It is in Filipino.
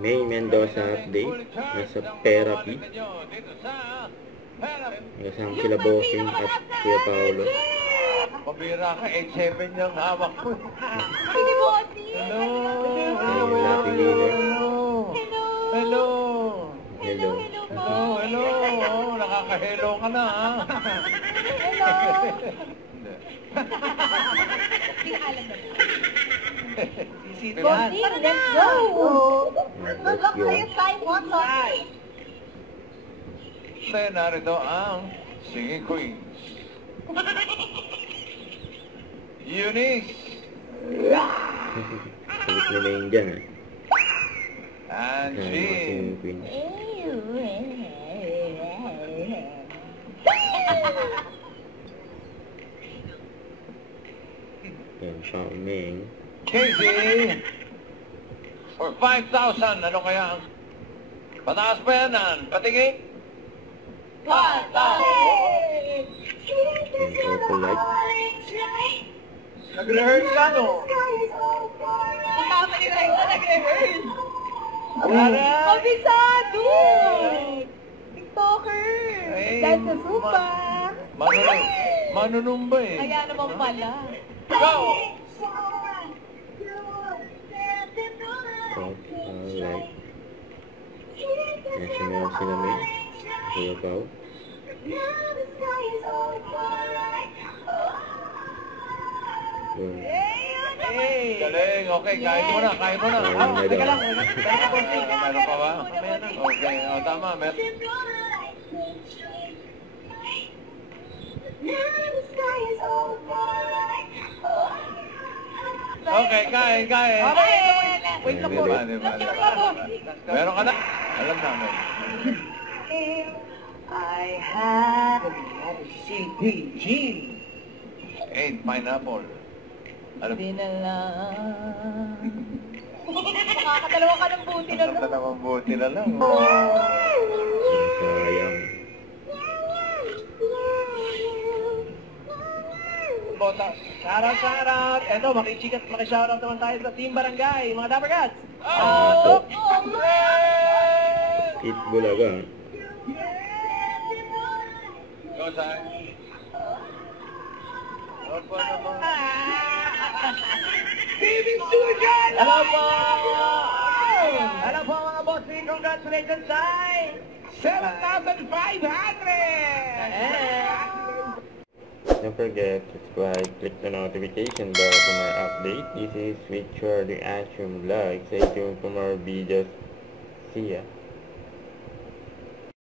May Mendoza update. Nasa therapy. Kasama sila Bossing at Kuya Paolo. Pabira ka, 8-7 yung hawak ko. Sige, Bossing! Hello! Ayun, Lapi Leader. Hello! Hello. Hello! Nakaka-hello ka na, ha? Hello! Hindi ka alam na. Bossing, let's go! Good luck for your time, Bossing! Then, narito ang Singing Queens. Eunice! Salit nila yun dyan, ha? And Singing Jean. Queens. Yan, Xiaoming. Casey! For 5,000, ano kaya ang... Pataas pa yan, patingin? 5,000! Yan, Opalite. Nag-rehearse ka, no? Kasama ni Raisa nag-rehearse. Aray! Kabisado! TikToker! Ay, Dahil sa supa! Manunumba eh. Kaya naman pala. Go! Opalite. Yan, sumayaw sila May. Kuya Pao. Yun. Hey! Galing, okay, kain mo na, kain mo na. Kain na daw. Teka lang, meron pa ba? Okay, tama, meron. Okay, kain. Wait lang po. Meron ka na? Alam namin. I had a CPG. 8 pineapple. Alam Hindi na lang. Makakadalawa ka ng buti na lang. dalawang buti na lang. Sayang. Bota. Shoutout. Eto, makishoutout naman tayo sa Team Barangay, mga Dapper Cats. Ato. Eat Bulaga. Go, Sai. Lord po naman. Baby Sujan! Hello po! Hello po mga bossing. Congratulations, Sai! 7,500! Don't forget to subscribe, click the notification bell for more updates. This is Sweet Charlie Action Vlog. Stay tuned for more videos. See ya.